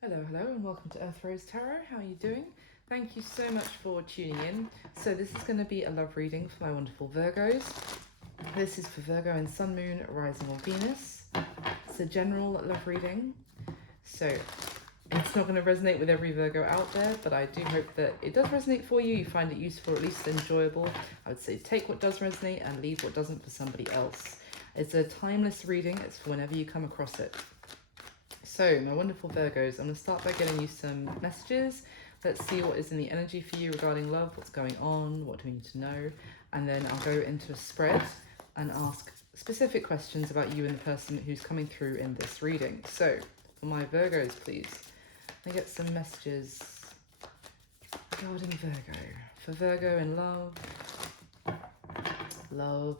Hello, and welcome to Earth Rose Tarot. How are you doing? Thank you so much for tuning in. So this is going to be a love reading for my wonderful Virgos. This is for Virgo and Sun, Moon, Rising, or Venus. It's a general love reading. So it's not going to resonate with every Virgo out there, but I do hope that it does resonate for you. You find it useful, or at least enjoyable. I would say take what does resonate and leave what doesn't for somebody else. It's a timeless reading. It's for whenever you come across it. So, my wonderful Virgos, I'm going to start by getting you some messages. Let's see what is in the energy for you regarding love, what's going on, what do we need to know, and then I'll go into a spread and ask specific questions about you and the person who's coming through in this reading. So, for my Virgos, please, I get some messages regarding Virgo. For Virgo in love, love.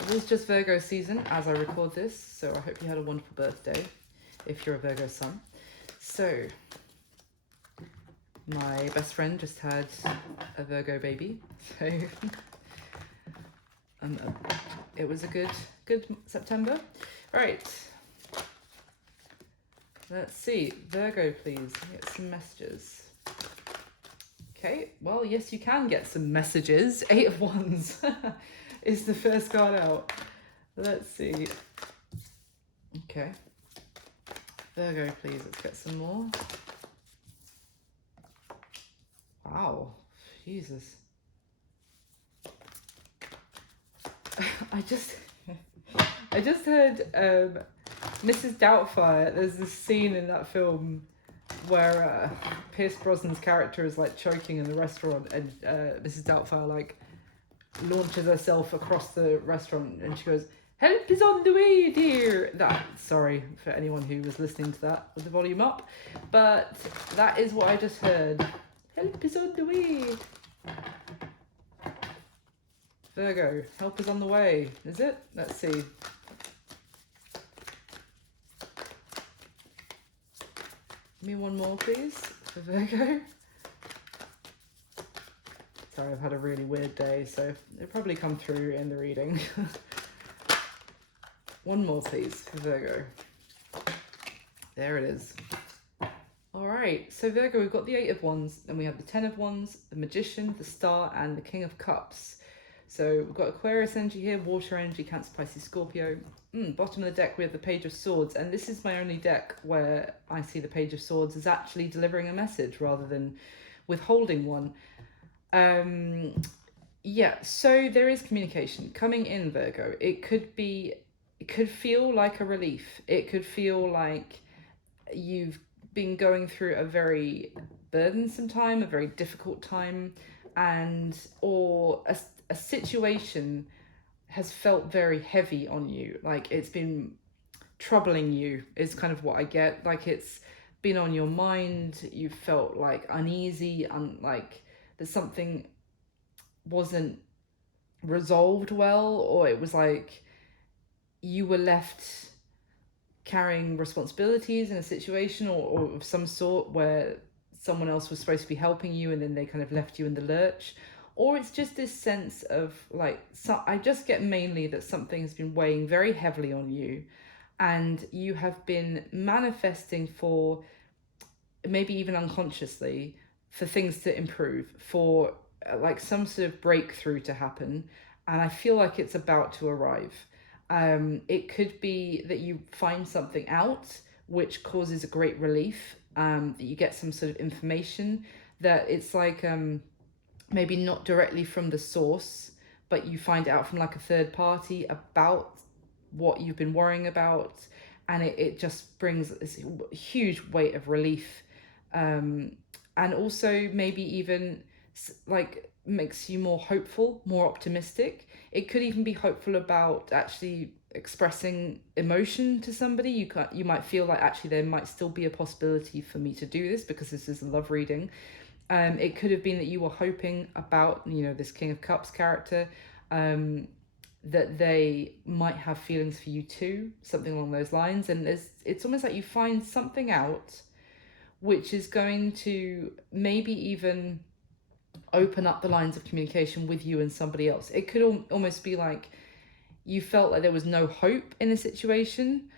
It is just Virgo season as I record this, so I hope you had a wonderful birthday if you're a Virgo sun. So, my best friend just had a Virgo baby, so it was a good September. Right, let's see. Virgo, please, get some messages. Okay, well, yes, you can get some messages. 8 of Wands. Is the first card out. Let's see. Okay. Virgo, please, let's get some more. Wow. Jesus. I just heard Mrs. Doubtfire. There's this scene in that film where Pierce Brosnan's character is like choking in the restaurant, and Mrs. Doubtfire like launches herself across the restaurant and she goes, "Help is on the way, dear." Sorry for anyone who was listening to that with the volume up, but that is what I just heard. Help is on the way. Virgo, help is on the way. Is it? Let's see. Give me one more, please, for Virgo. Sorry, I've had a really weird day, so it'll probably come through in the reading. One more, please, for Virgo. There it is. All right, so Virgo, we've got the 8 of Wands, then we have the 10 of Wands, the Magician, the Star, and the King of Cups. So we've got Aquarius energy here, water energy, Cancer, Pisces, Scorpio. Bottom of the deck, we have the Page of Swords, and this is my only deck where I see the Page of Swords as actually delivering a message rather than withholding one. Yeah, so there is communication coming in, Virgo. It could feel like a relief. It could feel like you've been going through a very burdensome time, a very difficult time, or a situation has felt very heavy on you. Like it's been troubling you is kind of what I get. Like it's been on your mind. You felt like uneasy, like that something wasn't resolved well, or it was like you were left carrying responsibilities in a situation or of some sort where someone else was supposed to be helping you and then they kind of left you in the lurch. Or it's just this sense of like, I just get mainly that something has been weighing very heavily on you and you have been manifesting for, maybe even unconsciously, for things to improve, for like some sort of breakthrough to happen, and I feel like it's about to arrive. It could be that you find something out which causes a great relief, that you get some sort of information that it's like maybe not directly from the source, but you find out from like a third party about what you've been worrying about, and it just brings this huge weight of relief, and also maybe even like makes you more hopeful, more optimistic. It could even be hopeful about actually expressing emotion to somebody. You might feel like actually there might still be a possibility for me to do this because this is a love reading. It could have been that you were hoping about, this King of Cups character, that they might have feelings for you too, something along those lines. And it's almost like you find something out which is going to maybe even open up the lines of communication with you and somebody else. It could almost be like you felt like there was no hope in a situation,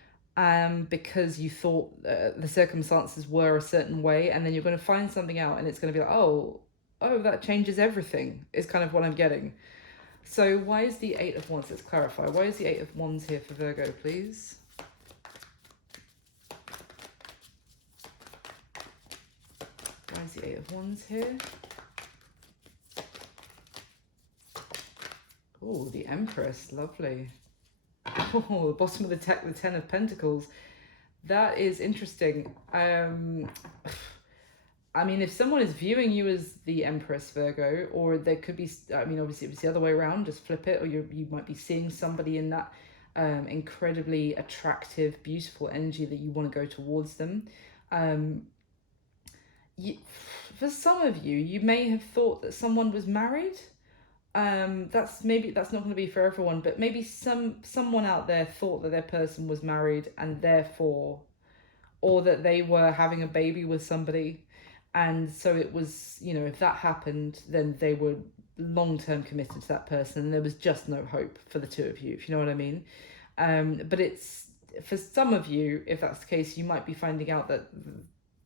because you thought the circumstances were a certain way, and then you're going to find something out and it's going to be like, oh, that changes everything, is kind of what I'm getting. So why is the Eight of Wands? Let's clarify. Why is the Eight of Wands here for Virgo, please? Why is the Eight of Wands here? Oh, the Empress, lovely. Oh, the bottom of the deck, the Ten of Pentacles. That is interesting. I mean, if someone is viewing you as the Empress, Virgo, or there could be, I mean, obviously if it's the other way around, just flip it, or you might be seeing somebody in that incredibly attractive, beautiful energy that you want to go towards them. For some of you, you may have thought that someone was married. That's not going to be for everyone, but maybe someone out there thought that their person was married, and therefore, or that they were having a baby with somebody, and so it was, you know, if that happened, then they were long-term committed to that person, and there was just no hope for the two of you, if you know what I mean. But it's, for some of you, if that's the case, you might be finding out that,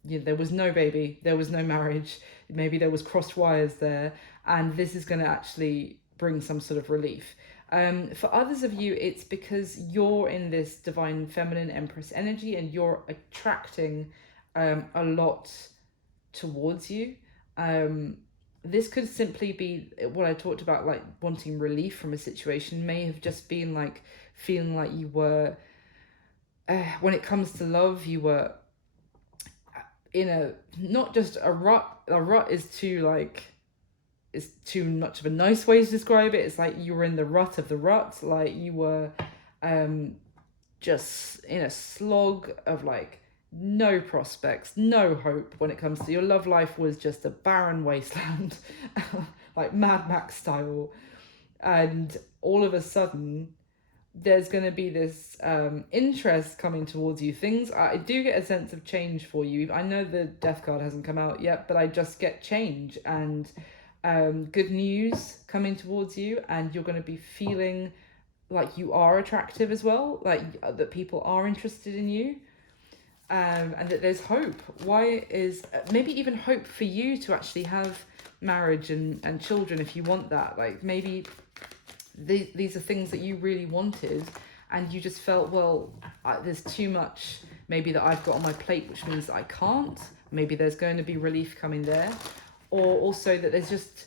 you know, there was no baby, there was no marriage, maybe there was crossed wires there, and this is going to actually bring some sort of relief. For others of you, it's because you're in this divine feminine Empress energy and you're attracting a lot towards you. This could simply be what I talked about, like wanting relief from a situation, may have just been like feeling like you were, when it comes to love, you were in a, not just a rut is too much of a nice way to describe it. It's like you were in the rut of the rut, like you were just in a slog of like no prospects, no hope when it comes to your love life, was just a barren wasteland, like Mad Max style. And all of a sudden there's going to be this interest coming towards you. Things, I do get a sense of change for you. I know the Death card hasn't come out yet, but I just get change and good news coming towards you, and you're going to be feeling like you are attractive as well, like that people are interested in you, and that there's hope. Why is maybe even hope for you to actually have marriage and children if you want that. Like maybe these are things that you really wanted, and you just felt, well, there's too much maybe that I've got on my plate, which means that I can't. Maybe there's going to be relief coming there. Or also that there's just,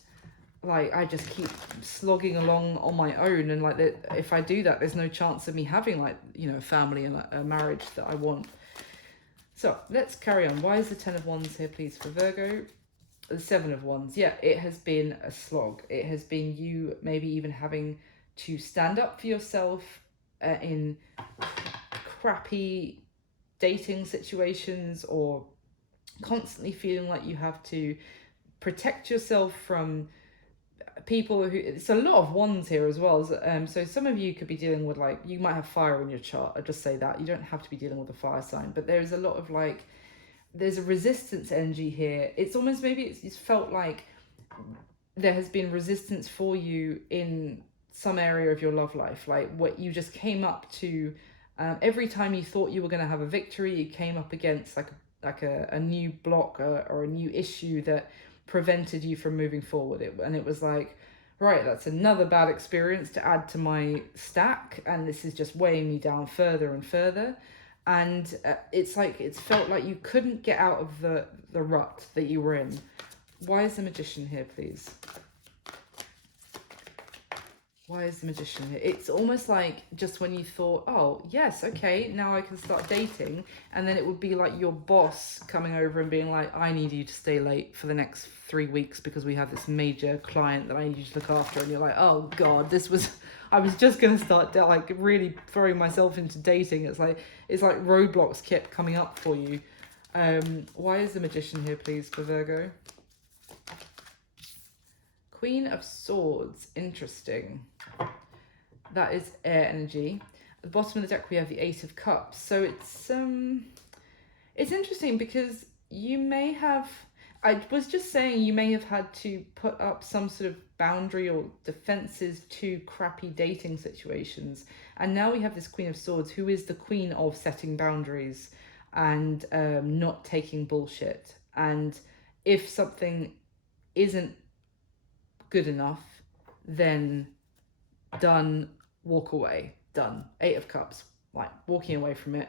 like, I just keep slogging along on my own, and like that if I do that, there's no chance of me having, like, you know, a family and a marriage that I want. So let's carry on. Why is the Ten of Wands here, please, for Virgo? The Seven of Wands. Yeah, it has been a slog. It has been you maybe even having to stand up for yourself in crappy dating situations, or constantly feeling like you have to protect yourself from people who, it's a lot of wands here as well. So some of you could be dealing with, like, you might have fire in your chart. I just say that you don't have to be dealing with a fire sign, but there's a lot of, like, there's a resistance energy here. It's almost, maybe it's felt like there has been resistance for you in some area of your love life, like what you just came up to, every time you thought you were going to have a victory, you came up against like a new block or a new issue that prevented you from moving forward. And it was like, right, that's another bad experience to add to my stack, and this is just weighing me down further and further. And it's like, it's felt like you couldn't get out of the rut that you were in. Why is the Magician here, please? Why is the Magician here? It's almost like just when you thought, oh, yes, okay, now I can start dating. And then it would be like your boss coming over and being like, I need you to stay late for the next 3 weeks because we have this major client that I need you to look after. And you're like, oh, God, I was just going to start like really throwing myself into dating. It's like roadblocks kept coming up for you. Why is the Magician here, please, for Virgo? Queen of Swords, interesting. That is air energy. At the bottom of the deck we have the Ace of Cups. So it's interesting because you may have, I was just saying, you may have had to put up some sort of boundary or defenses to crappy dating situations. And now we have this Queen of Swords who is the queen of setting boundaries and not taking bullshit. And if something isn't good enough, then done, walk away, done. Eight of Cups, like walking away from it,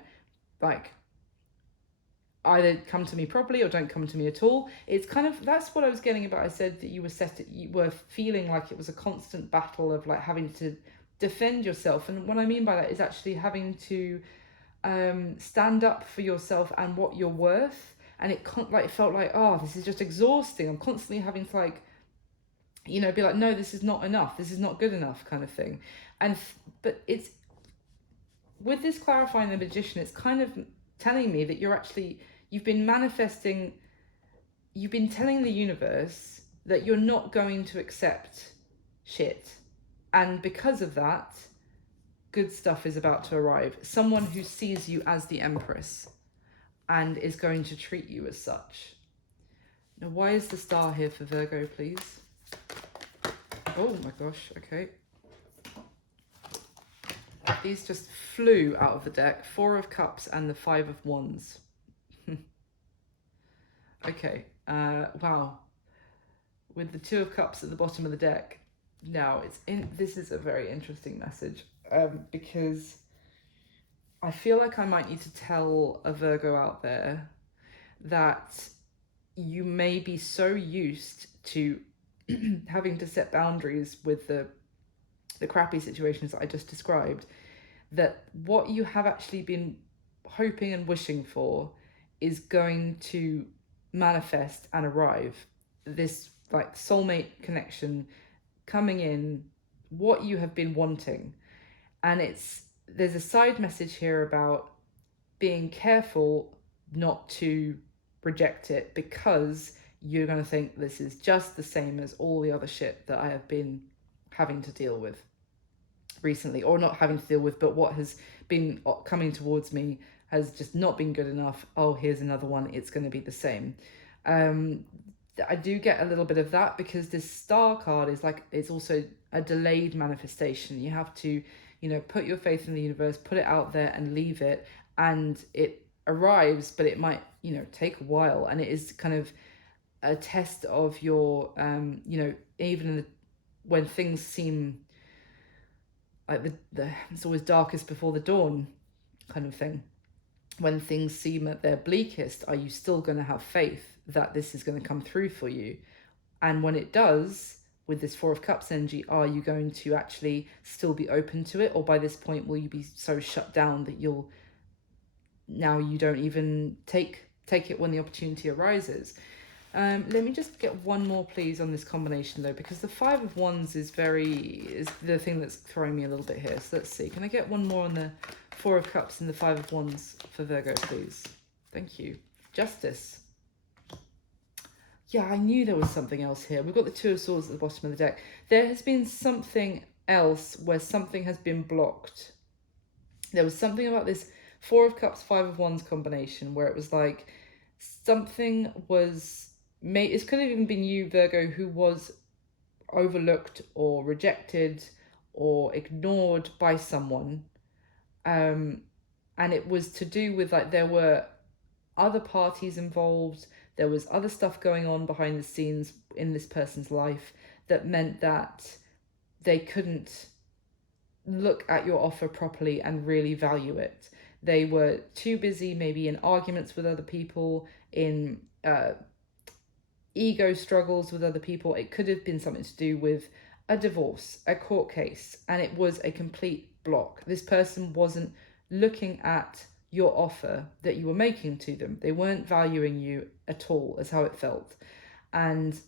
like either come to me properly or don't come to me at all. It's kind of, that's what I was getting about. I said that you were feeling like it was a constant battle of like having to defend yourself. And what I mean by that is actually having to stand up for yourself and what you're worth. And it felt like, oh, this is just exhausting. I'm constantly having to like, you know, be like, no, this is not enough. This is not good enough, kind of thing. But it's, with this clarifying the Magician, it's kind of telling me that you've been manifesting, you've been telling the universe that you're not going to accept shit. And because of that, good stuff is about to arrive. Someone who sees you as the Empress and is going to treat you as such. Now, why is the Star here for Virgo, please? Oh my gosh, okay. These just flew out of the deck. Four of Cups and the Five of Wands. Okay, wow. With the Two of Cups at the bottom of the deck. Now, this is a very interesting message because I feel like I might need to tell a Virgo out there that you may be so used to having to set boundaries with the crappy situations that I just described, that what you have actually been hoping and wishing for is going to manifest and arrive. This like soulmate connection coming in, what you have been wanting. And there's a side message here about being careful not to reject it, because you're going to think this is just the same as all the other shit that I have been having to deal with recently, or not having to deal with, but what has been coming towards me has just not been good enough. Oh, here's another one. It's going to be the same. I do get a little bit of that because this Star card is like, it's also a delayed manifestation. You have to, you know, put your faith in the universe, put it out there and leave it, and it arrives, but it might, you know, take a while. And it is kind of a test of your, you know, even when things seem like it's always darkest before the dawn kind of thing. When things seem at their bleakest, are you still going to have faith that this is going to come through for you? And when it does, with this Four of Cups energy, are you going to actually still be open to it? Or by this point, will you be so shut down that you don't even take it when the opportunity arises? Let me just get one more, please, on this combination, though, because the Five of Wands is the thing that's throwing me a little bit here. So let's see. Can I get one more on the Four of Cups and the Five of Wands for Virgo, please? Thank you. Justice. Yeah, I knew there was something else here. We've got the Two of Swords at the bottom of the deck. There has been something else where something has been blocked. There was something about this Four of Cups, Five of Wands combination where it was like something was made. It could have even been you, Virgo, who was overlooked or rejected or ignored by someone. And it was to do with like there were other parties involved. There was other stuff going on behind the scenes in this person's life that meant that they couldn't look at your offer properly and really value it. They were too busy maybe in arguments with other people, in ego struggles with other people. It could have been something to do with a divorce, a court case, and it was a complete block. This person wasn't looking at your offer that you were making to them. They weren't valuing you at all, as how it felt. And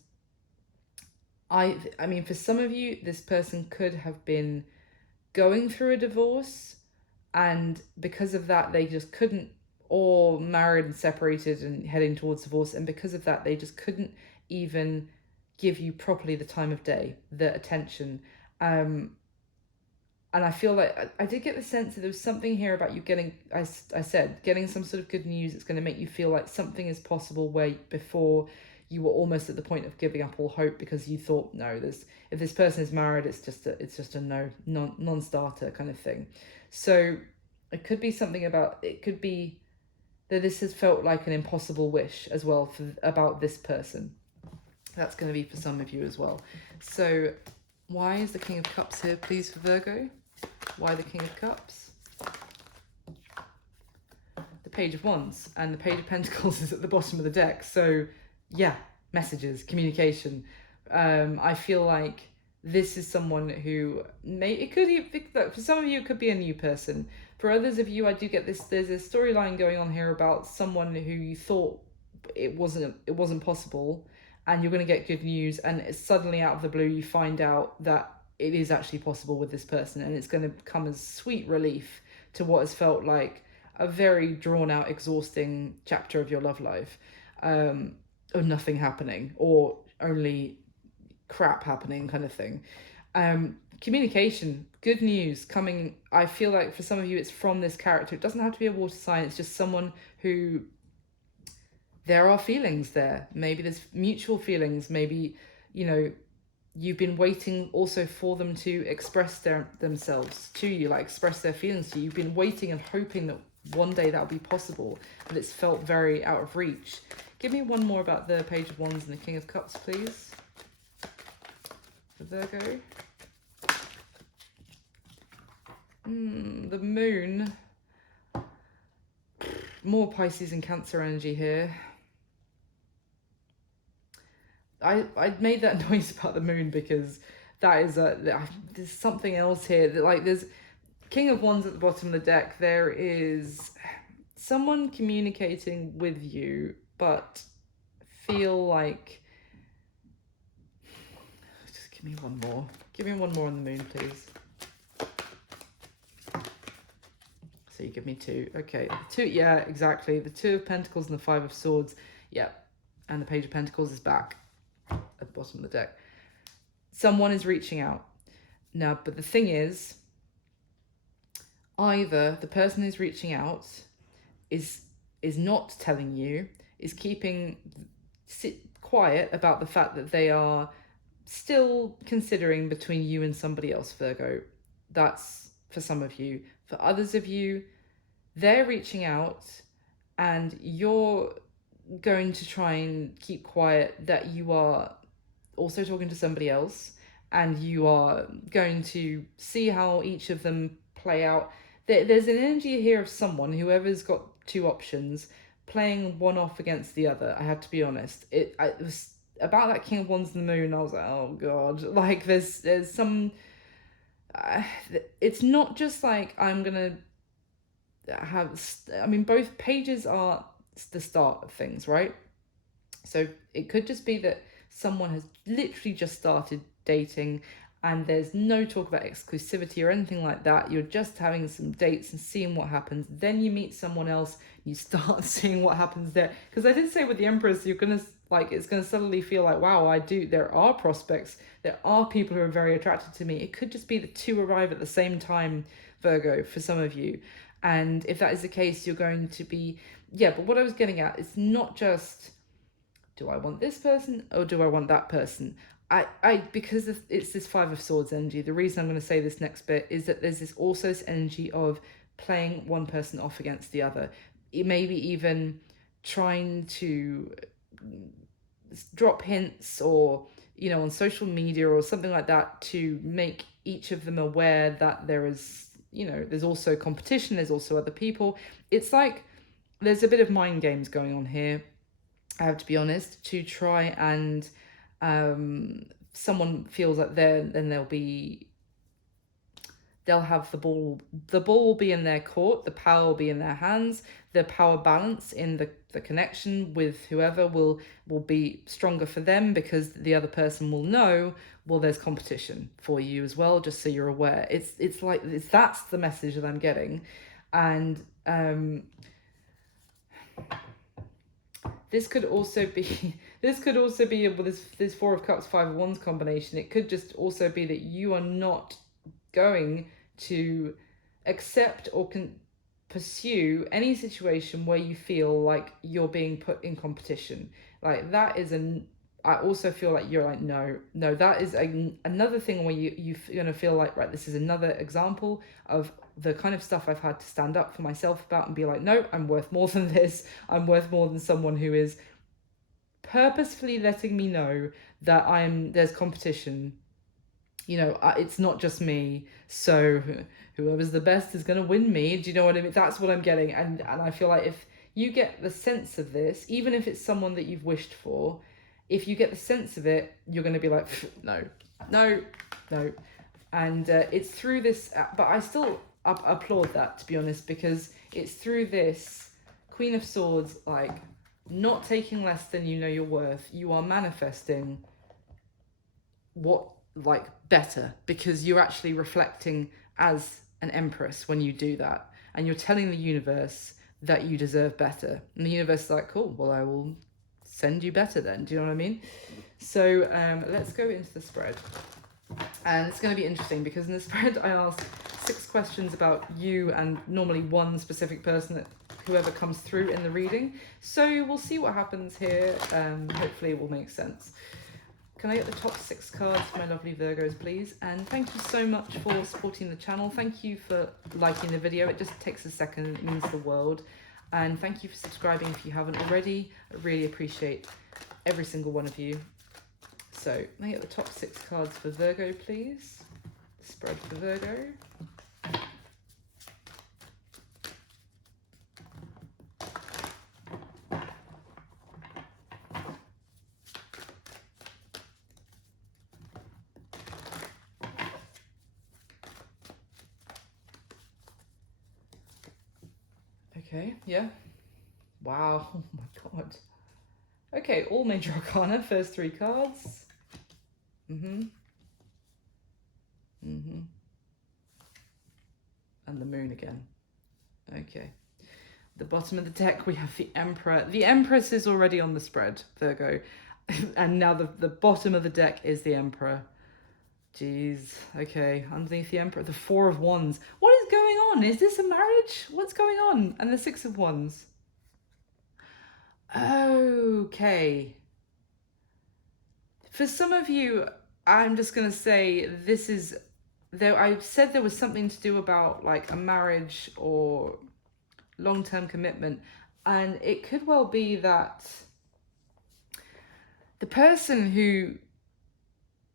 I mean, for some of you, this person could have been going through a divorce, and because of that, they just couldn't, or married and separated and heading towards divorce, and because of that, they just couldn't even give you properly the time of day, the attention. And I feel like I did get the sense that there was something here about you getting, I said, getting some sort of good news. It's going to make you feel like something is possible where before you were almost at the point of giving up all hope because you thought, no, if this person is married, it's just a non-starter kind of thing. So it could be something it could be that this has felt like an impossible wish as well about this person. That's going to be for some of you as well. So why is the King of Cups here, please, for Virgo? Why the King of Cups? The Page of Wands and the Page of Pentacles is at the bottom of the deck. So yeah, messages, communication. I feel like this is someone who for some of you, it could be a new person. For others of you, I do get this, there's a storyline going on here about someone who you thought it wasn't possible, and you're going to get good news, and it's suddenly out of the blue you find out that it is actually possible with this person, and it's going to come as sweet relief to what has felt like a very drawn out, exhausting chapter of your love life, of nothing happening or only crap happening kind of thing. Communication, good news coming. I feel like for some of you it's from this character. It doesn't have to be a water sign, it's just someone who, there are feelings there. Maybe there's mutual feelings. Maybe, you've been waiting also for them to express themselves to you, like express their feelings to you. You've been waiting and hoping that one day that will be possible, but it's felt very out of reach. Give me one more about the Page of Wands and the King of Cups, please. For Virgo. The Moon. More Pisces and Cancer energy here. I made that noise about the Moon because that is there's something else here. That, there's King of Wands at the bottom of the deck. There is someone communicating with you, but feel like, just give me one more. Give me one more on the Moon, please. So you give me two. Okay, two. Yeah, exactly. The Two of Pentacles and the Five of Swords. Yeah, and the Page of Pentacles is back at the bottom of the deck. Someone is reaching out now, but the thing is, either the person who's reaching out is not telling you, is keeping quiet about the fact that they are still considering between you and somebody else, Virgo. That's for some of you. For others of you, they're reaching out and you're going to try and keep quiet that you are also talking to somebody else, and you are going to see how each of them play out. There's an energy here of someone, whoever's got two options, playing one off against the other. I have to be honest. It was about that King of Wands and the Moon. I was like, oh God, like there's some. It's not just like I'm gonna have. I mean, both pages are the start of things, right? So it could just be that someone has literally just started dating and there's no talk about exclusivity or anything like that. You're just having some dates and seeing what happens. Then you meet someone else, you start seeing what happens there. Because I did say with the Empress, you're gonna it's gonna suddenly feel like, wow, there are prospects, there are people who are very attracted to me. It could just be the two arrive at the same time, Virgo, for some of you. And if that is the case, you're going to be, but what I was getting at, it's not just, do I want this person or do I want that person? Because it's this Five of Swords energy, the reason I'm going to say this next bit is that there's this energy of playing one person off against the other. It may be even trying to drop hints or, on social media or something like that to make each of them aware that there is, there's also competition, there's also other people. It's like there's a bit of mind games going on here, I have to be honest, to try and someone feels like they'll have the ball will be in their court, the power will be in their hands, the power balance in the connection with whoever will be stronger for them, because the other person will know, well, there's competition for you as well, just so you're aware. That's the message that I'm getting. And this could also be with this Four of Cups, Five of Wands combination. It could just also be that you are not going to accept or pursue any situation where you feel like you're being put in competition. Like that is I also feel like you're like, no, that is another thing where you're gonna feel like, right, this is another example of the kind of stuff I've had to stand up for myself about and be like, no, I'm worth more than this. I'm worth more than someone who is purposefully letting me know that there's competition. It's not just me, so whoever's the best is going to win me. Do you know what I mean? That's what I'm getting. And I feel like if you get the sense of this, even if it's someone that you've wished for, if you get the sense of it, you're going to be like, no. And it's through this, but I still applaud that, to be honest, because it's through this Queen of Swords, like, not taking less than you know you're worth. You are manifesting better, because you're actually reflecting as an empress when you do that, and you're telling the universe that you deserve better, and the universe is like, cool, well, I will send you better then. Do you know what I mean? So let's go into the spread, and it's going to be interesting because in the spread I ask 6 questions about you and normally one specific person, that whoever comes through in the reading. So we'll see what happens here. Hopefully it will make sense. Can I get the top 6 cards for my lovely Virgos, please? And thank you so much for supporting the channel. Thank you for liking the video. It just takes a second. It means the world. And thank you for subscribing if you haven't already. I really appreciate every single one of you. So, can I get the top 6 cards for Virgo, please? The spread for Virgo. Okay, yeah. Wow, oh my god. Okay, all major arcana, first 3 cards. And the moon again. Okay. The bottom of the deck, we have the Emperor. The Empress is already on the spread, Virgo. And now the bottom of the deck is the Emperor. Jeez. Okay, underneath the Emperor, the 4 of Wands. What is going on? Is this a marriage? What's going on? And the 6 of Wands. Okay. For some of you, I'm just going to say this is... I said there was something to do about like a marriage or long-term commitment. And it could well be that the person who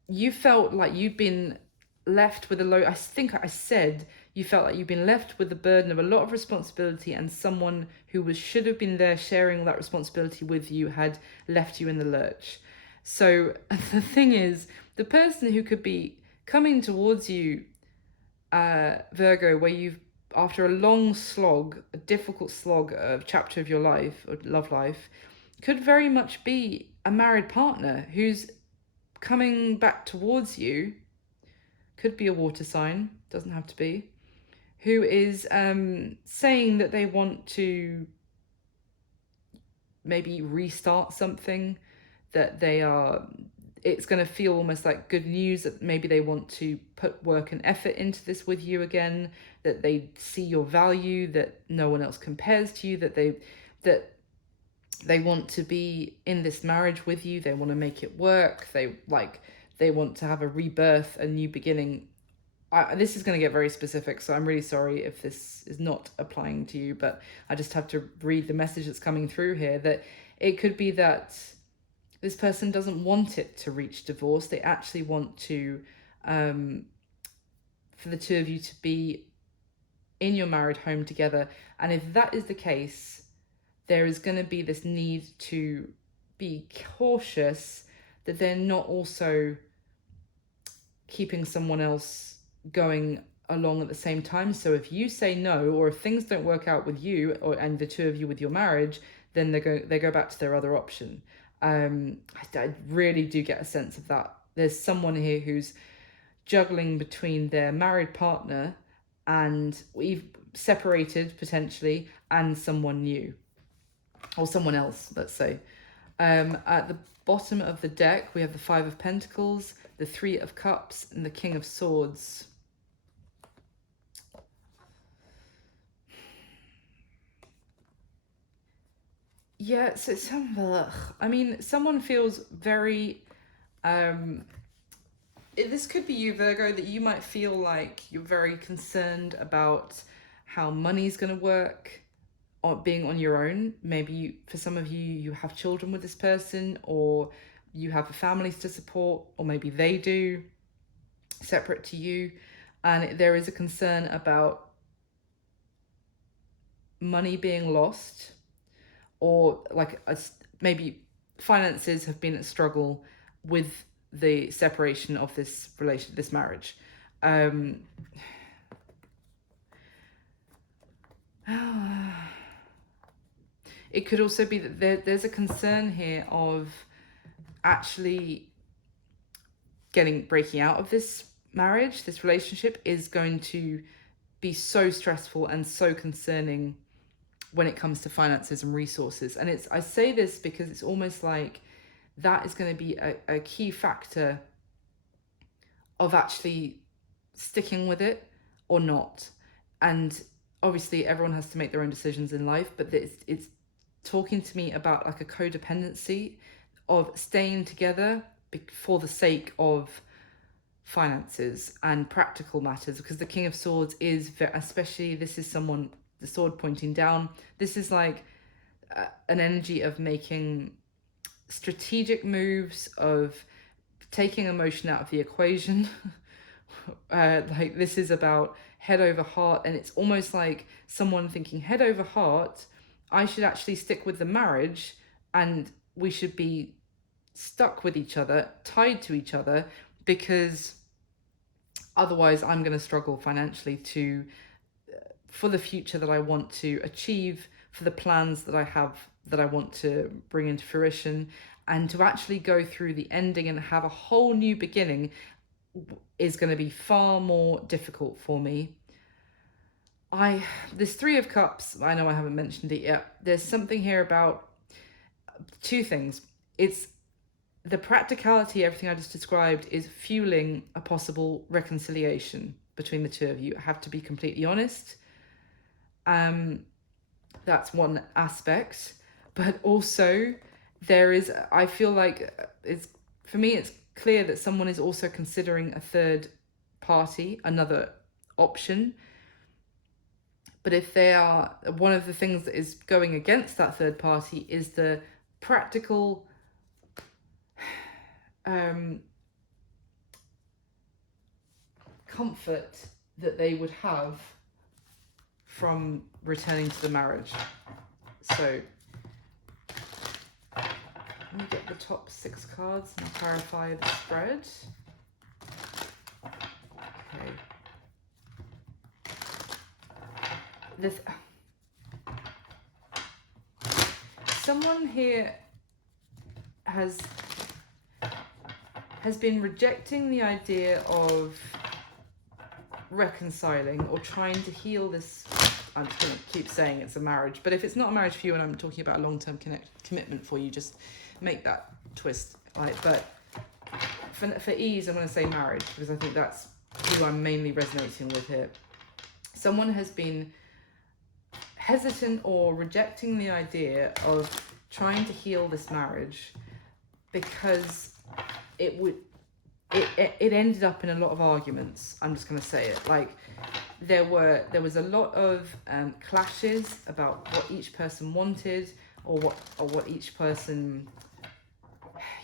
you felt like you've been left with I think I said you felt like you've been left with the burden of a lot of responsibility, and someone who should have been there sharing all that responsibility with you had left you in the lurch. So the thing is, the person who could be coming towards you, Virgo, where you've, after a long slog, a difficult slog, a chapter of your life, or love life, could very much be a married partner who's coming back towards you. Could be a water sign, doesn't have to be, who is saying that they want to maybe restart something, that it's going to feel almost like good news, that maybe they want to put work and effort into this with you again, that they see your value, that no one else compares to you, that they want to be in this marriage with you, they want to make it work, they want to have a rebirth, a new beginning. This is going to get very specific, so I'm really sorry if this is not applying to you, but I just have to read the message that's coming through here, that it could be that this person doesn't want it to reach divorce. They actually want to, for the two of you to be in your married home together. And if that is the case, there is going to be this need to be cautious that they're not also keeping someone else going along at the same time. So if you say no, or if things don't work out with you and the two of you with your marriage, then they go back to their other option. I really do get a sense of that. There's someone here who's juggling between their married partner and we've separated potentially, and someone new, or someone else, let's say. At the bottom of the deck, we have the 5 of Pentacles, the 3 of Cups, and the King of Swords. Yeah, so I mean, someone feels very this could be you, Virgo, that you might feel like you're very concerned about how money's going to work or being on your own. Maybe for some of you, you have children with this person, or you have families to support, or maybe they do, separate to you. And there is a concern about money being lost, or like maybe finances have been a struggle with the separation of this this marriage. Um, it could also be that there's a concern here of actually breaking out of this marriage. This relationship is going to be so stressful and so concerning when it comes to finances and resources. And I say this because it's almost like that is going to be a key factor of actually sticking with it or not. And obviously everyone has to make their own decisions in life, but it's talking to me about like a codependency of staying together for the sake of finances and practical matters, because the King of Swords is especially, this is someone, the sword pointing down, this is like an energy of making strategic moves, of taking emotion out of the equation. Like this is about head over heart, and it's almost like someone thinking head over heart, I should actually stick with the marriage and we should be stuck with each other, tied to each other, because otherwise I'm going to struggle financially for the future that I want to achieve, for the plans that I have that I want to bring into fruition, and to actually go through the ending and have a whole new beginning is going to be far more difficult for me. This Three of Cups, I know I haven't mentioned it yet. There's something here about two things. It's the practicality, everything I just described, is fueling a possible reconciliation between the two of you. I have to be completely honest. That's one aspect. But also I feel like for me, it's clear that someone is also considering a third party, another option. But if they are, one of the things that is going against that third party is the practical comfort that they would have from returning to the marriage. So let me get the top 6 cards and clarify the spread. Okay. Someone here has been rejecting the idea of reconciling or trying to heal this. I'm just going to keep saying it's a marriage, but if it's not a marriage for you and I'm talking about a long-term commitment for you, just make that twist. But for ease, I'm going to say marriage, because I think that's who I'm mainly resonating with here. Someone has been hesitant or rejecting the idea of trying to heal this marriage because it ended up in a lot of arguments. I'm just going to say it. Like there was a lot of clashes about what each person wanted, or what each person,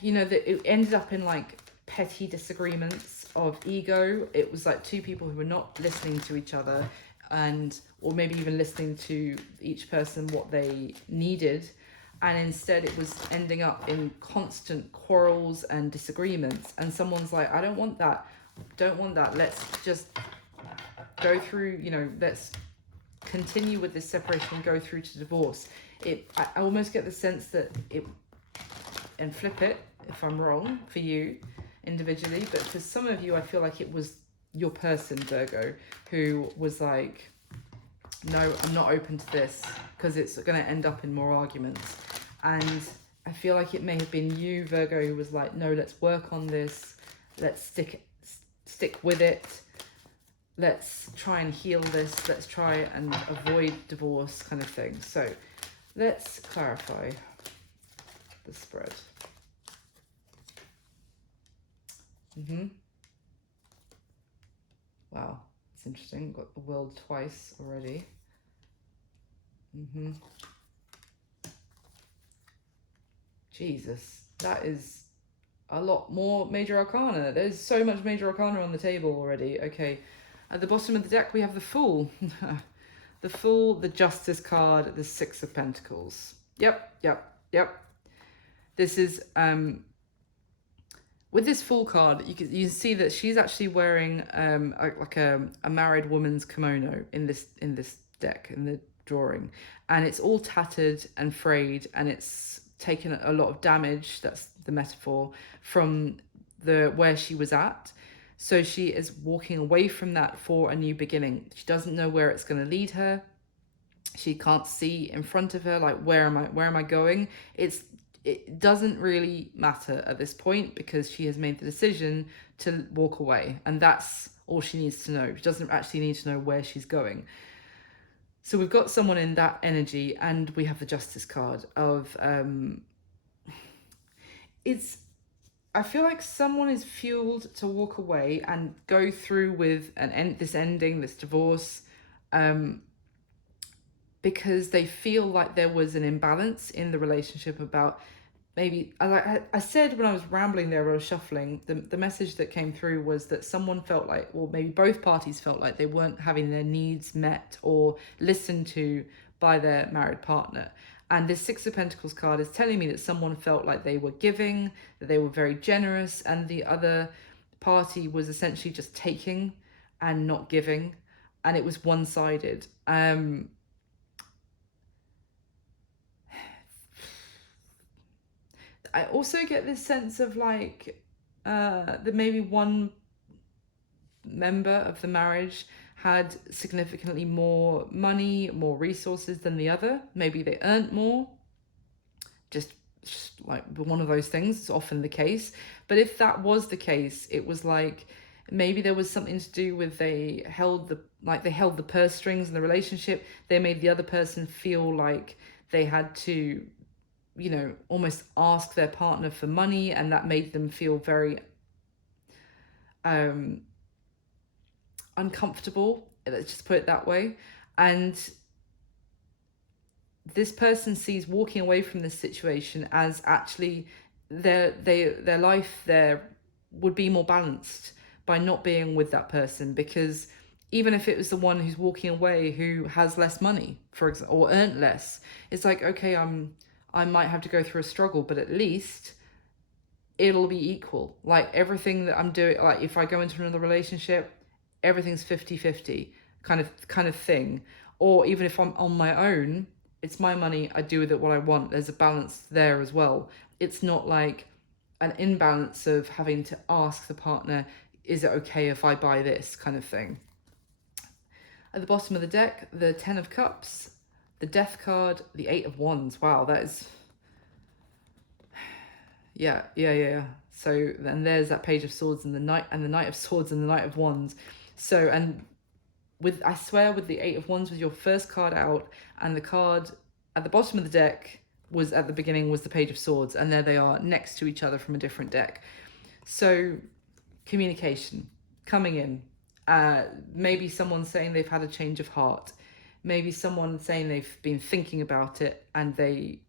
that it ended up in like petty disagreements of ego. It was like two people who were not listening to each other, or maybe even listening to each person what they needed, and instead it was ending up in constant quarrels and disagreements. And someone's like, I don't want that, let's just go through, let's continue with this separation and go through to divorce. I almost get the sense that and flip it if I'm wrong for you individually, but for some of you I feel like it was your person, Virgo, who was like, no, I'm not open to this because it's going to end up in more arguments. And I feel like it may have been you, Virgo, who was like, no, let's work on this, let's stick with it, let's try and heal this, let's try and avoid divorce, kind of thing. So let's clarify. the spread. Wow, it's interesting. Got the world twice already. Jesus, that is a lot more major arcana. There's so much major arcana on the table already. Okay, at the bottom of the deck we have the Fool. The Fool, the Justice card, the Six of Pentacles. Yep. This is with this Fool card, you can see that she's actually wearing a married woman's kimono in this deck, in the drawing, and it's all tattered and frayed, and it's taken a lot of damage, that's the metaphor, from where she was at. So she is walking away from that for a new beginning. She doesn't know where it's going to lead her. She can't see in front of her, like, where am I going? It doesn't really matter at this point, because she has made the decision to walk away, and that's all she needs to know. She doesn't actually need to know where she's going. So we've got someone in that energy, and we have the Justice card of I feel like someone is fueled to walk away and go through with this ending, this divorce, because they feel like there was an imbalance in the relationship. About maybe, I said when I was rambling there, I was shuffling, the message that came through was that someone felt like, or maybe both parties felt like, they weren't having their needs met or listened to by their married partner. And this Six of Pentacles card is telling me that someone felt like they were giving, that they were very generous, and the other party was essentially just taking and not giving, and it was one-sided. I also get this sense of like that maybe one member of the marriage had significantly more money, more resources than the other. Maybe they earned more. Just like one of those things. It's often the case. But if that was the case, it was like maybe there was something to do with they held the purse strings in the relationship. They made the other person feel like they had to, almost ask their partner for money, and that made them feel very uncomfortable, let's just put it that way. And this person sees walking away from this situation as actually their life there would be more balanced by not being with that person, because even if it was the one who's walking away who has less money, for example, or earned less, it's like, okay, I might have to go through a struggle, but at least it'll be equal. Like everything that I'm doing, like if I go into another relationship, everything's 50-50 kind of thing. Or even if I'm on my own, it's my money, I do with it what I want. There's a balance there as well. It's not like an imbalance of having to ask the partner, is it okay if I buy this, kind of thing. At the bottom of the deck, the Ten of Cups, the Death card, the Eight of Wands. Wow, that is... Yeah. So then there's that Page of Swords and the Knight of Swords and the Knight of Wands. So, and I swear with the Eight of Wands was your first card out, and the card at the bottom of the deck was at the beginning was the Page of Swords, and there they are next to each other from a different deck. So communication coming in. Maybe someone saying they've had a change of heart. Maybe someone saying they've been thinking about it and they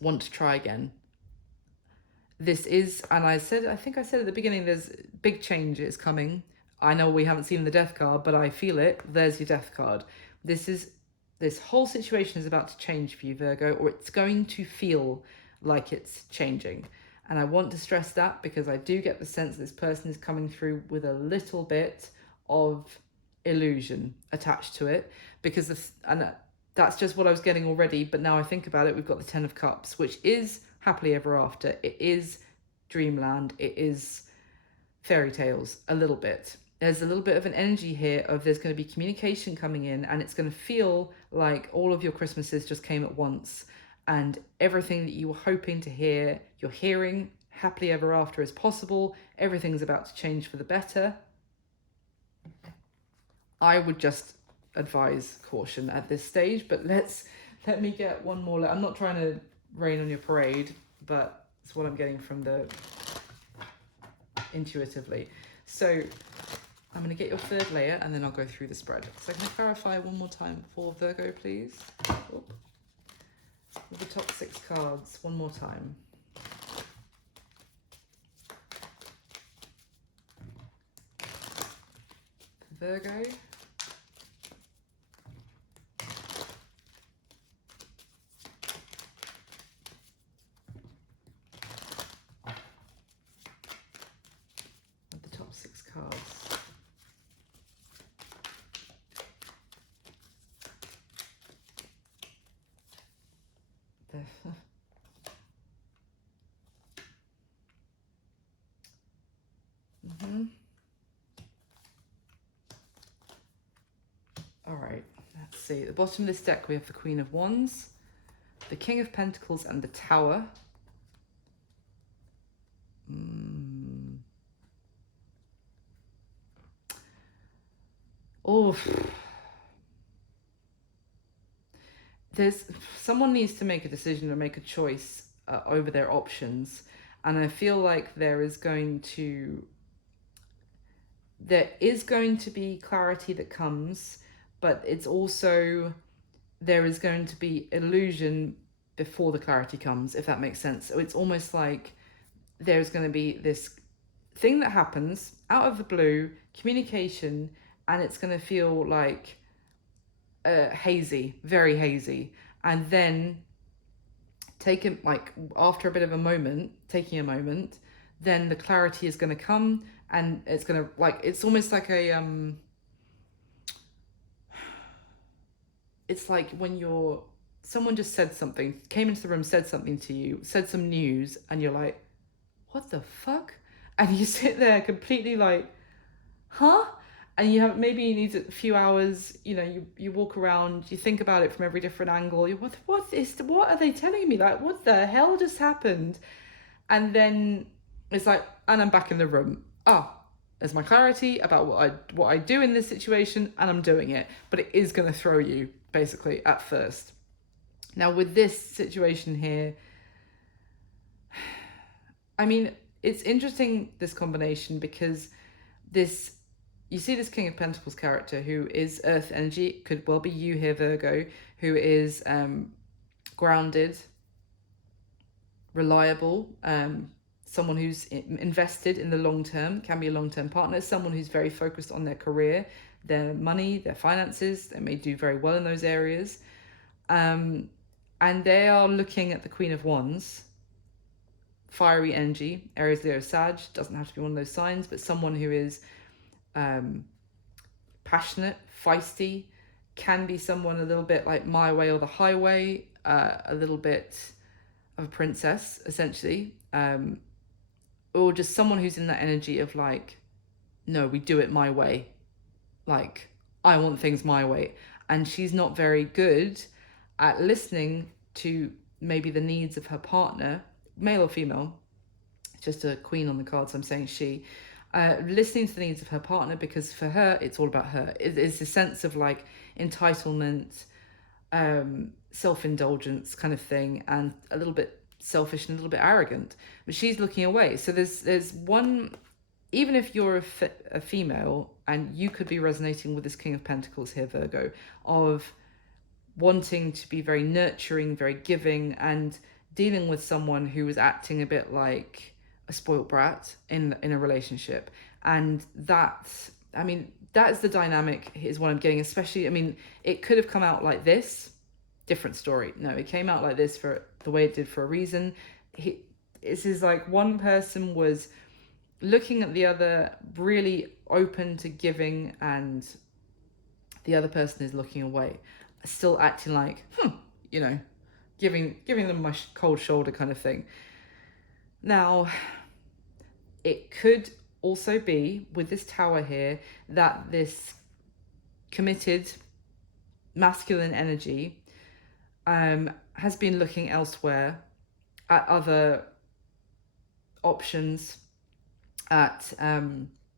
want to try again. This is, and I think I said at the beginning, there's big changes coming. I know we haven't seen the Death card, but I feel it. There's your Death card. This whole situation is about to change for you, Virgo, or it's going to feel like it's changing. And I want to stress that because I do get the sense that this person is coming through with a little bit of illusion attached to it, because that's just what I was getting already. But now I think about it, we've got the Ten of Cups, which is happily ever after. It is dreamland. It is fairy tales a little bit. There's a little bit of an energy here of there's going to be communication coming in, and it's going to feel like all of your Christmases just came at once, and everything that you were hoping to hear, you're hearing. Happily ever after is possible. Everything's about to change for the better. I would just advise caution at this stage, but let me get one more. I'm not trying to rain on your parade, but it's what I'm getting from the intuitively. So I'm going to get your third layer and then I'll go through the spread. So can I clarify one more time for Virgo, please? Oop. With the top 6 cards, one more time. Virgo. With the top 6 cards. All right, let's see. At the bottom of this deck, we have the Queen of Wands, the King of Pentacles, and the Tower. Oh, someone needs to make a decision or make a choice over their options, and I feel like there is going to be clarity that comes, but it's also, there is going to be illusion before the clarity comes, if that makes sense. So it's almost like there's going to be this thing that happens out of the blue, communication, and it's going to feel like hazy, very hazy. And then after a bit of a moment, taking a moment, then the clarity is going to come, and it's going to, like, it's almost like it's like when someone just said something, came into the room, said something to you, said some news, and you're like, what the fuck? And you sit there completely like, huh? And maybe you need a few hours, you walk around, you think about it from every different angle. What are they telling me? Like, what the hell just happened? And then it's like, and I'm back in the room. There's my clarity about what I do in this situation, and I'm doing it. But it is going to throw you, basically, at first. Now, with this situation here, I mean, it's interesting, this combination, because you see this King of Pentacles character who is earth energy, could well be you here, Virgo, who is grounded, reliable, someone who's invested in the long term, can be a long-term partner, someone who's very focused on their career, their money, their finances. They may do very well in those areas. And they are looking at the Queen of Wands, fiery energy, Aries, Leo, Sag, doesn't have to be one of those signs, but someone who is passionate, feisty, can be someone a little bit like my way or the highway, a little bit of a princess, essentially, or just someone who's in that energy of like, no, we do it my way, like, I want things my way. And she's not very good at listening to maybe the needs of her partner, male or female, just a queen on the cards, I'm saying she, listening to the needs of her partner, because for her, it's all about her. It's a sense of like entitlement, self-indulgence kind of thing, and a little bit selfish and a little bit arrogant, but she's looking away. So there's one, even if you're a female, and you could be resonating with this King of Pentacles here, Virgo, of wanting to be very nurturing, very giving, and dealing with someone who is acting a bit like a spoiled brat in a relationship. And that's the dynamic, is what I'm getting. Especially, I mean, it could have come out like this, different story. No, it came out like this for the way it did, for a reason. This is like one person was looking at the other, really open to giving, and the other person is looking away, still acting like, giving them my cold shoulder kind of thing. Now, it could also be, with this Tower here, that this committed masculine energy has been looking elsewhere, at other options, at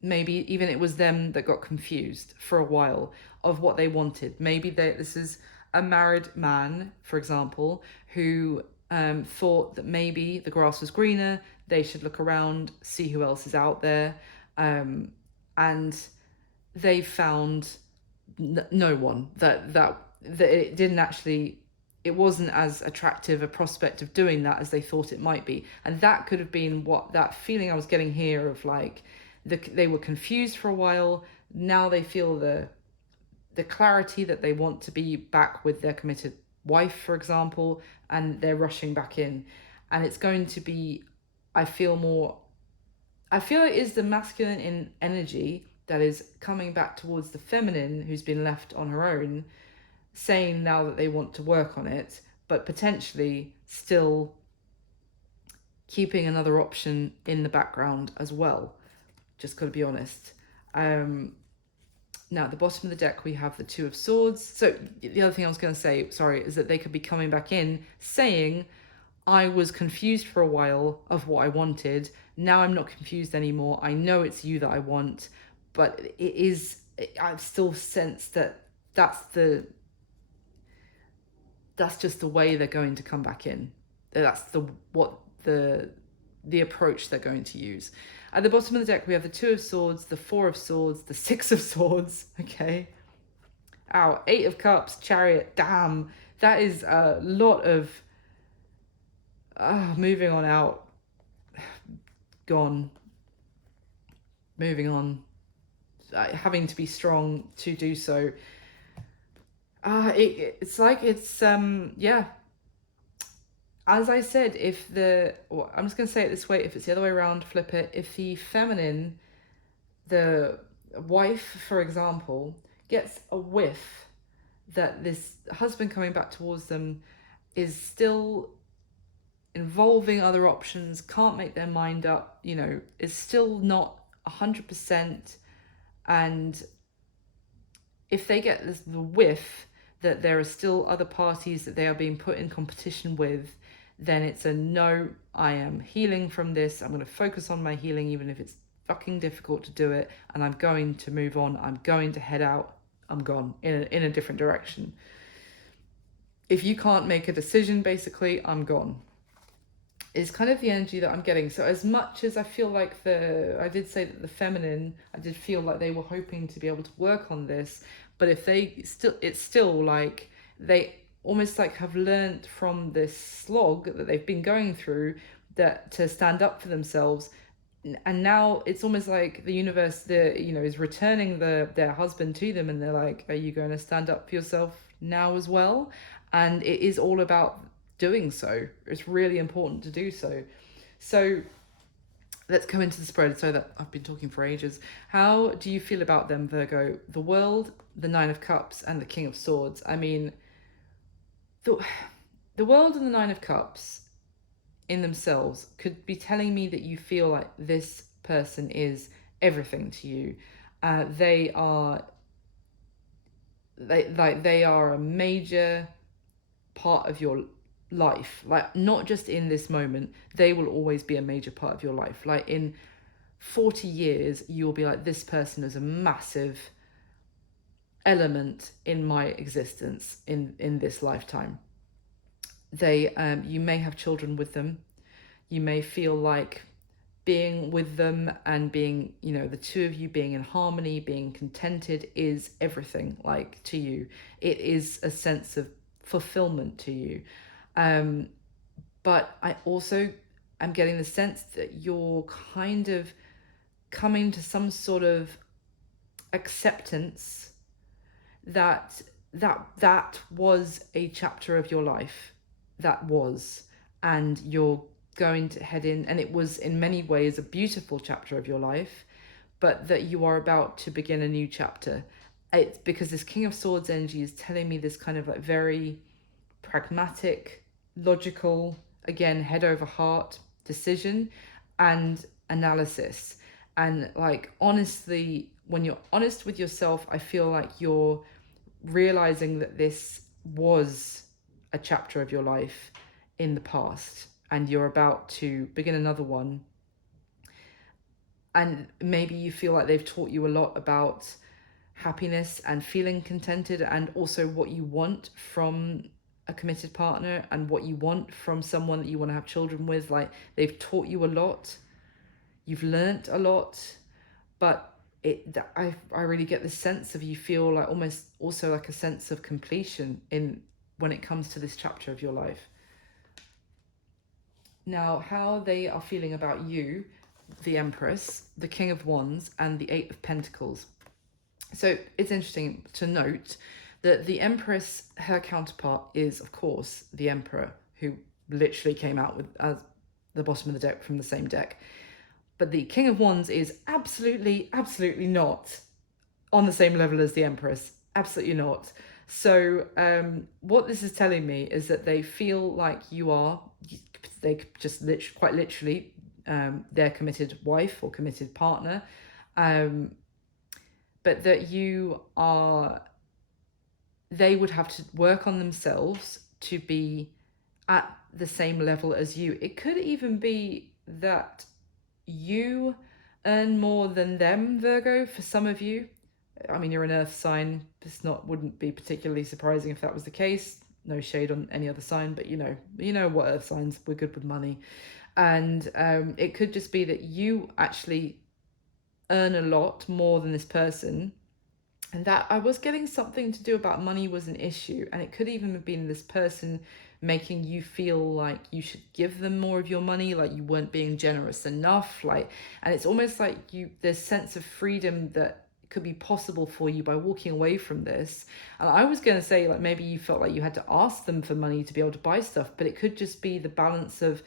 maybe even it was them that got confused for a while of what they wanted. Maybe this is a married man, for example, who thought that maybe the grass was greener, they should look around, see who else is out there, and they found no one. That it didn't actually, it wasn't as attractive a prospect of doing that as they thought it might be. And that could have been what that feeling I was getting here of like they were confused for a while. Now they feel the clarity that they want to be back with their committed wife, for example, and they're rushing back in. And it's going to be, I feel it is the masculine in energy that is coming back towards the feminine who's been left on her own, saying now that they want to work on it, but potentially still keeping another option in the background as well. Just got to be honest. Now, at the bottom of the deck, we have the Two of Swords. So the other thing I was going to say, sorry, is that they could be coming back in saying, I was confused for a while of what I wanted. Now I'm not confused anymore. I know it's you that I want, but I've still sensed that that's just the way they're going to come back in. That's the approach they're going to use. At the bottom of the deck, we have the Two of Swords, the Four of Swords, the Six of Swords, okay? Ow, Eight of Cups, Chariot, damn. That is a lot of moving on out. Gone. Moving on. Having to be strong to do so. It's like it's, yeah. As I said, I'm just going to say it this way, if it's the other way around, flip it. If the feminine, the wife, for example, gets a whiff that this husband coming back towards them is still involving other options, can't make their mind up, is still not 100%. And if they get the whiff that there are still other parties that they are being put in competition with, then it's a no, I am healing from this. I'm going to focus on my healing, even if it's fucking difficult to do it. And I'm going to move on. I'm going to head out. I'm gone in a different direction. If you can't make a decision, basically, I'm gone. Is kind of the energy that I'm getting. So as much as I feel like I did say that the feminine, I did feel like they were hoping to be able to work on this. But if it's still like they almost like have learnt from this slog that they've been going through that to stand up for themselves. And now it's almost like the universe, is returning their husband to them, and they're like, are you going to stand up for yourself now as well? And it is all about doing so. It's really important to do so. So let's go into the spread, so that I've been talking for ages. How do you feel about them, Virgo? The World, the Nine of Cups, and the King of Swords. I mean, the World and the Nine of Cups in themselves could be telling me that you feel like this person is everything to you. They are a major part of your life, like not just in this moment. They will always be a major part of your life. Like in 40 years you'll be like, this person is a massive element in my existence in this lifetime. You may have children with them. You may feel like being with them and being, the two of you being in harmony, being contented is everything, like, to you. It is a sense of fulfillment to you. But I also am getting the sense that you're kind of coming to some sort of acceptance that was a chapter of your life. That was, and you're going to head in, and it was in many ways a beautiful chapter of your life, but that you are about to begin a new chapter. It's because this King of Swords energy is telling me this kind of like very pragmatic, logical, again, head over heart decision and analysis. And like, honestly, when you're honest with yourself, I feel like you're realizing that this was a chapter of your life in the past and you're about to begin another one. And maybe you feel like they've taught you a lot about happiness and feeling contented, and also what you want from a committed partner and what you want from someone that you want to have children with. Like, they've taught you a lot, you've learnt a lot, but I really get this sense of, you feel like almost also like a sense of completion in when it comes to this chapter of your life. Now, how they are feeling about you, the Empress, the King of Wands, and the Eight of Pentacles. So it's interesting to note that the Empress, her counterpart is, of course, the Emperor, who literally came out with as the bottom of the deck from the same deck. But the King of Wands is absolutely not on the same level as the Empress. Absolutely not. So what this is telling me is that they feel like they just quite literally, their committed wife or committed partner, but that they would have to work on themselves to be at the same level as you. It could even be that you earn more than them, Virgo, for some of you. I mean, you're an earth sign. Wouldn't be particularly surprising if that was the case. No shade on any other sign, but you know what earth signs, we're good with money. And it could just be that you actually earn a lot more than this person, and that I was getting something to do about money was an issue. And it could even have been this person making you feel like you should give them more of your money, like you weren't being generous enough, and it's almost like there's sense of freedom that could be possible for you by walking away from this. And I was going to say, like, maybe you felt like you had to ask them for money to be able to buy stuff, but it could just be the balance of,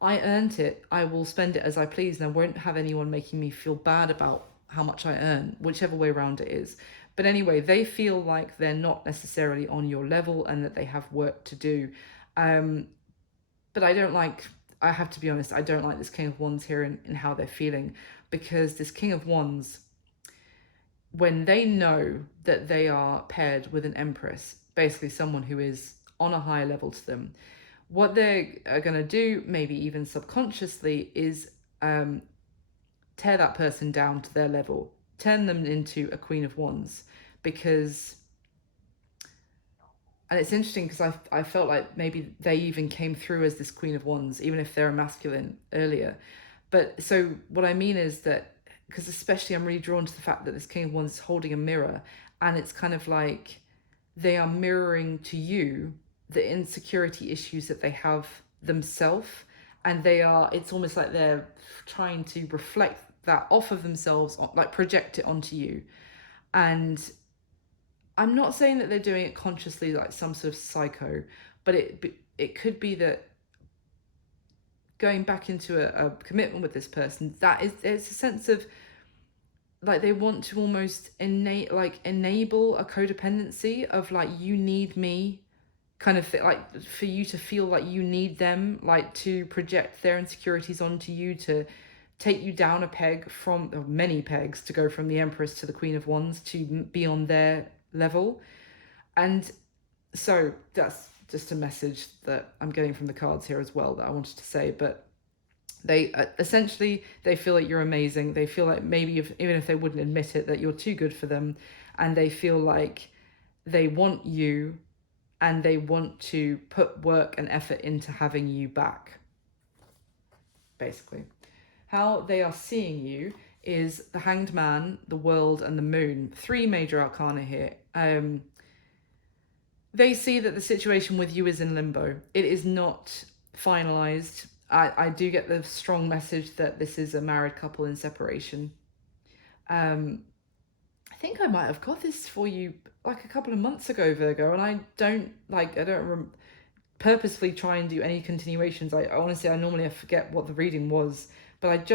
I earned it, I will spend it as I please, and I won't have anyone making me feel bad about how much I earn, whichever way around it is. But anyway, they feel like they're not necessarily on your level and that they have work to do. But I have to be honest, I don't like this King of Wands here in how they're feeling, because this King of Wands, when they know that they are paired with an Empress, basically someone who is on a higher level to them, what they're going to do, maybe even subconsciously, is tear that person down to their level, turn them into a Queen of Wands, because, and it's interesting because I felt like maybe they even came through as this Queen of Wands, even if they're a masculine earlier. But so what I mean is that, because especially I'm really drawn to the fact that this King of Wands is holding a mirror, and it's kind of like they are mirroring to you the insecurity issues that they have themselves, and it's almost like they're trying to reflect that off of themselves, like project it onto you. And I'm not saying that they're doing it consciously like some sort of psycho, but it could be that going back into a commitment with this person, it's a sense of like they want to almost enable a codependency of like, you need me kind of thing, like for you to feel like you need them, like to project their insecurities onto you, to take you down a peg from, or many pegs, to go from the Empress to the Queen of Wands, to be on their level. And so that's just a message that I'm getting from the cards here as well that I wanted to say. But they essentially, they feel like you're amazing. They feel like maybe even if they wouldn't admit it, that you're too good for them, and they feel like they want you, and they want to put work and effort into having you back, basically. How they are seeing you is the Hanged Man, the World, and the Moon. 3 major arcana here. They see that the situation with you is in limbo. It is not finalized. I do get the strong message that this is a married couple in separation. I think I might have got this for you like a couple of months ago, Virgo, and I don't purposefully try and do any continuations. I normally forget what the reading was, but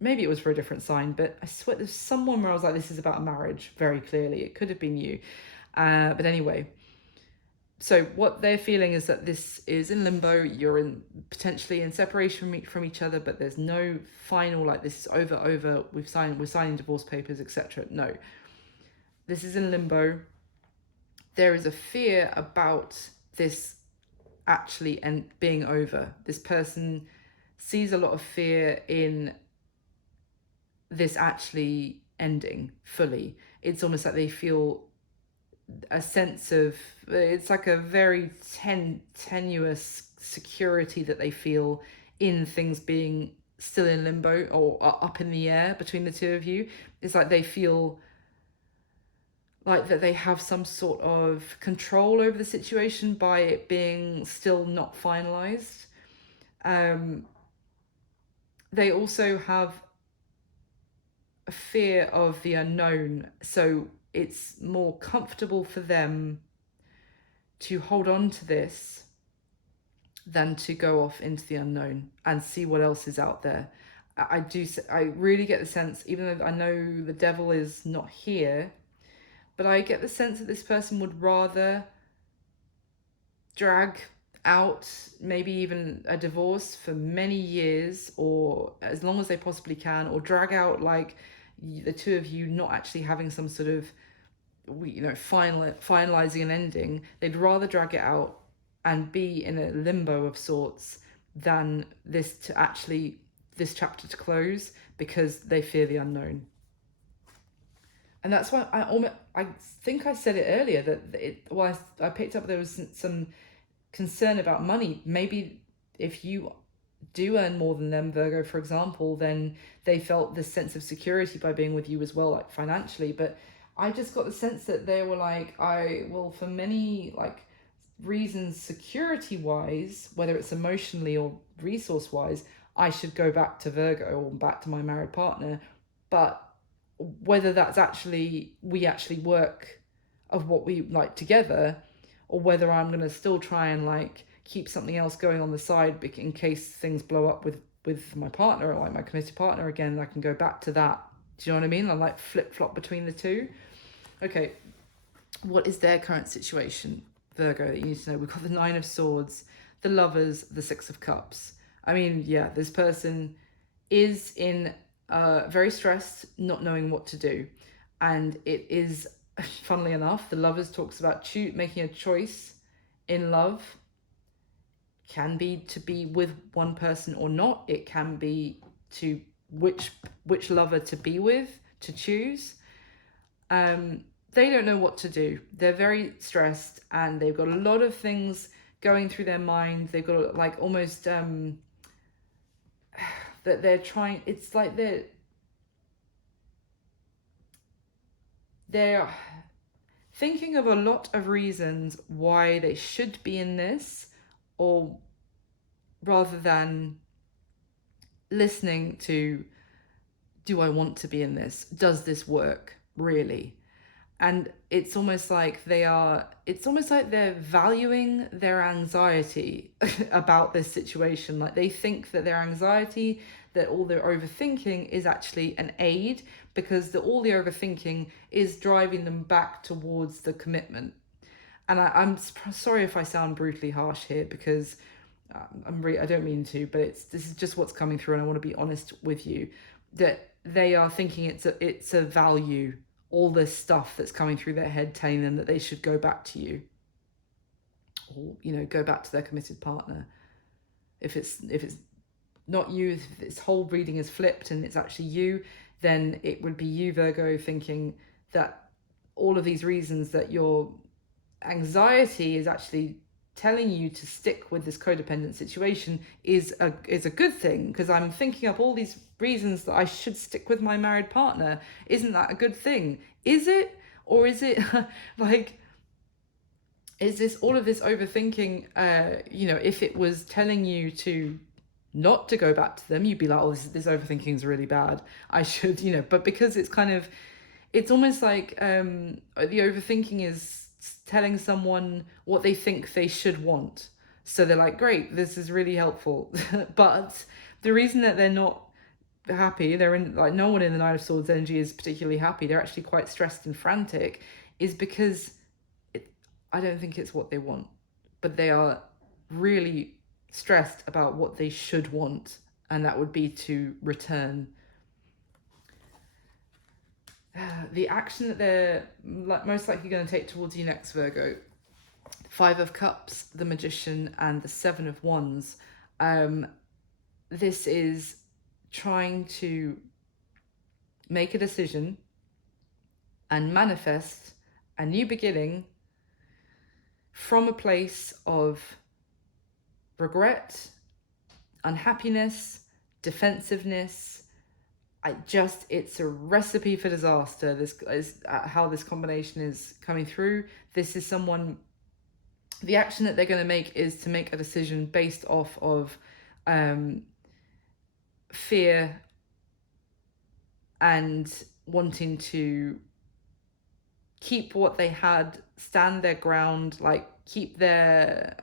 maybe it was for a different sign, but I swear there's someone where I was like, this is about a marriage, very clearly. It could have been you. But anyway, so what they're feeling is that this is in limbo. You're potentially in separation from each other, but there's no final, like, this is over, we're signing divorce papers, etc. No. This is in limbo. There is a fear about this actually being over. This person sees a lot of fear in this actually ending fully. It's almost like they feel a sense of, it's like a very tenuous security that they feel in things being still in limbo or up in the air between the two of you. It's like they feel like that they have some sort of control over the situation by it being still not finalized. Um, they also have a fear of the unknown, so it's more comfortable for them to hold on to this than to go off into the unknown and see what else is out there. I really get the sense, even though I know the devil is not here, but I get the sense that this person would rather drag out maybe even a divorce for many years, or as long as they possibly can, or drag out like the two of you not actually having some sort of, finalizing an ending. They'd rather drag it out and be in a limbo of sorts than this chapter to close, because they fear the unknown. And that's why I think I said it earlier that I picked up there was some concern about money. Maybe if you do earn more than them, Virgo, for example, then they felt this sense of security by being with you as well, like financially. But I just got the sense that they were like, I will, for many like reasons, security wise, whether it's emotionally or resource wise, I should go back to Virgo or back to my married partner. But whether that's actually, we actually work of what we like together, or whether I'm going to still try and like keep something else going on the side in case things blow up with my partner, or like my committed partner again, I can go back to that. Do you know what I mean? I like flip-flop between the two. Okay, what is their current situation, Virgo, that you need to know? We've got the Nine of Swords, the Lovers, the Six of Cups. I mean, yeah, this person is in very stressed, not knowing what to do. And it is, funnily enough, the Lovers talks about making a choice in love. Can be to be with one person or not. It can be to which lover to be with, to choose. They don't know what to do. They're very stressed and they've got a lot of things going through their mind. They've got like almost that they're trying, it's like they're thinking of a lot of reasons why they should be in this, or rather than listening to, do I want to be in this? Does this work really? And it's almost like they're valuing their anxiety about this situation. Like they think that their anxiety, that all their overthinking is actually an aid, because all the overthinking is driving them back towards the commitment. And I'm sorry if I sound brutally harsh here, because I don't mean to, but this is just what's coming through, and I want to be honest with you, that they are thinking it's a value, all this stuff that's coming through their head telling them that they should go back to you, or go back to their committed partner. If it's not you, if this whole reading is flipped and it's actually you, then it would be you, Virgo, thinking that all of these reasons that your anxiety is actually telling you to stick with this codependent situation is a good thing, because I'm thinking up all these reasons that I should stick with my married partner. Isn't that a good thing? Is it? Or is it like, is this all of this overthinking? If it was telling you to not to go back to them, you'd be like, oh, this overthinking is really bad, I should, but because it's almost like the overthinking is telling someone what they think they should want. So they're like, great, this is really helpful. But the reason that they're not happy, they're in, like, no one in the Nine of Swords energy is particularly happy, they're actually quite stressed and frantic, is because I don't think it's what they want, but they are really stressed about what they should want, and that would be to return. The action that they're most likely going to take towards you next, Virgo: Five of Cups, the Magician, and the Seven of Wands. This is trying to make a decision and manifest a new beginning from a place of regret, unhappiness, defensiveness. It's a recipe for disaster. This is how this combination is coming through. This is someone, the action that they're going to make is to make a decision based off of fear and wanting to keep what they had, stand their ground, like keep their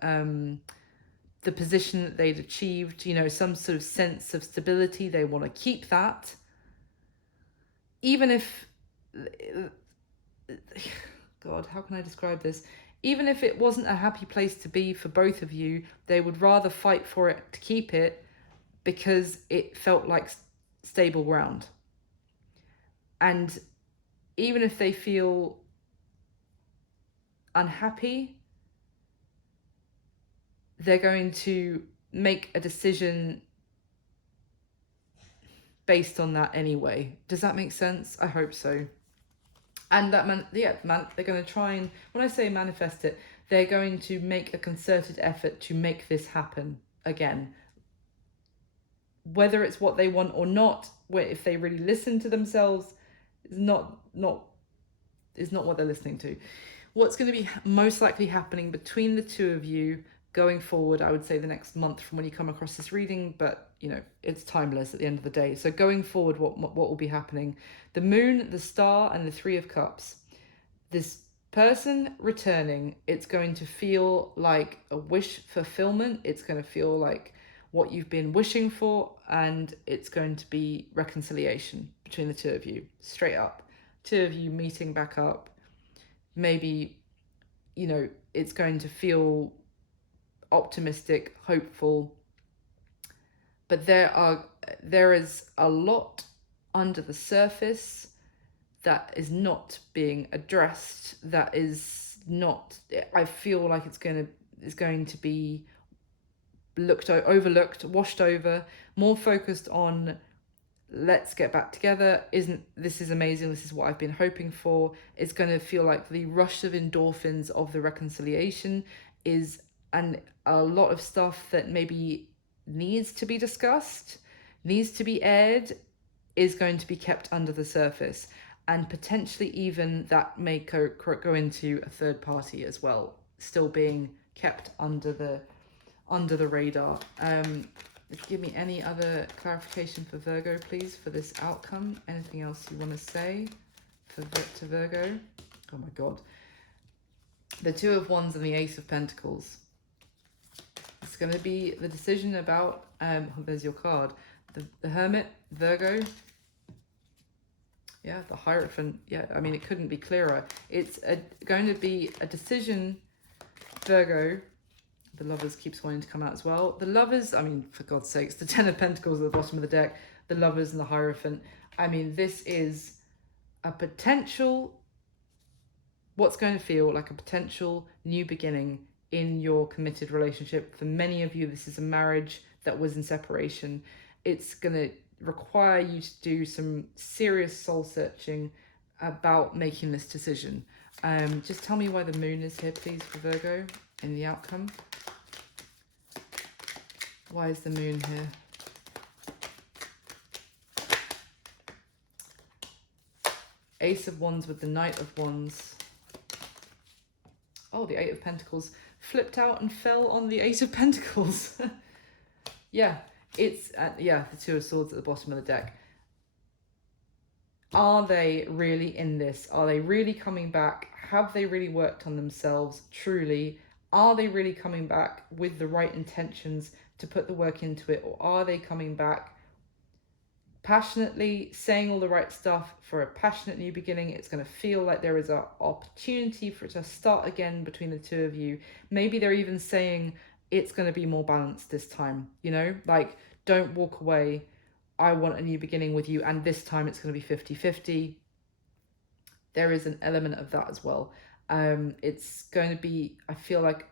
the position that they'd achieved, you know, some sort of sense of stability. They want to keep that, even if, God, how can I describe this? Even if it wasn't a happy place to be for both of you, they would rather fight for it to keep it because it felt like stable ground. And even if they feel unhappy, they're going to make a decision based on that anyway. Does that make sense? I hope so. And that they're going to try and, when I say manifest it, they're going to make a concerted effort to make this happen again. Whether it's what they want or not, if they really listen to themselves, is not what they're listening to. What's going to be most likely happening between the two of you going forward, I would say the next month from when you come across this reading, but you know, it's timeless at the end of the day. So going forward, what will be happening? The moon, the star, and the 3 of cups. This person returning, it's going to feel like a wish fulfillment. It's going to feel like what you've been wishing for, and it's going to be reconciliation between the two of you, straight up. Two of you meeting back up. Maybe, you know, it's going to feel optimistic, hopeful, but there is a lot under the surface that is not being addressed, that is not, I feel like it's going to be overlooked, washed over, more focused on let's get back together. This is amazing, this is what I've been hoping for. It's going to feel like the rush of endorphins of the reconciliation is, and a lot of stuff that maybe needs to be discussed, needs to be aired, is going to be kept under the surface, and potentially even that may go into a third party as well, still being kept under the radar. Give me any other clarification for Virgo, please, for this outcome. Anything else you want to say to Virgo? Oh my God. The 2 of Wands and the Ace of Pentacles. It's going to be the decision about, there's your card, the Hermit, Virgo. Yeah, the Hierophant. Yeah, I mean, it couldn't be clearer. It's going to be a decision, Virgo. The Lovers keeps wanting to come out as well. The Lovers, I mean, for God's sakes, the 10 of Pentacles at the bottom of the deck, the Lovers and the Hierophant. I mean, this is a potential, what's going to feel like a potential new beginning in your committed relationship. For many of you, this is a marriage that was in separation. It's going to require you to do some serious soul searching about making this decision. Just tell me why the moon is here, please, for Virgo in the outcome. Why is the moon here? Ace of Wands with the Knight of Wands. Oh, the 8 of Pentacles flipped out and fell on the 8 of Pentacles. Yeah, it's, the 2 of Swords at the bottom of the deck. Are they really in this? Are they really coming back? Have they really worked on themselves, truly? Are they really coming back with the right intentions to put the work into it? Or are they coming back passionately, saying all the right stuff for a passionate new beginning? It's going to feel like there is an opportunity for it to start again between the two of you. Maybe they're even saying it's going to be more balanced this time, you know, like, don't walk away. I want a new beginning with you, and this time it's going to be 50-50. There is an element of that as well. It's going to be, I feel like,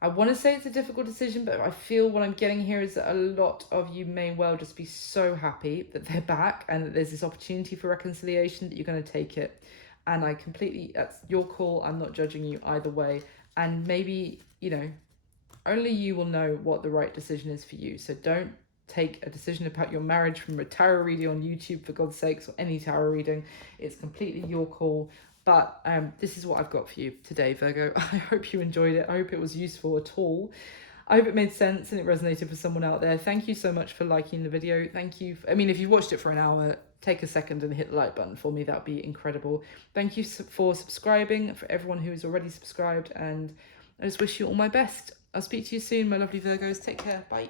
I want to say it's a difficult decision, but I feel what I'm getting here is that a lot of you may well just be so happy that they're back and that there's this opportunity for reconciliation that you're going to take it. And that's your call. I'm not judging you either way. And maybe, only you will know what the right decision is for you. So don't take a decision about your marriage from a tarot reading on YouTube, for God's sakes, or any tarot reading. It's completely your call. But this is what I've got for you today, Virgo. I hope you enjoyed it. I hope it was useful at all. I hope it made sense and it resonated for someone out there. Thank you so much for liking the video. Thank you. If you watched it for an hour, take a second and hit the like button for me. That would be incredible. Thank you for subscribing, for everyone who is already subscribed. And I just wish you all my best. I'll speak to you soon, my lovely Virgos. Take care. Bye.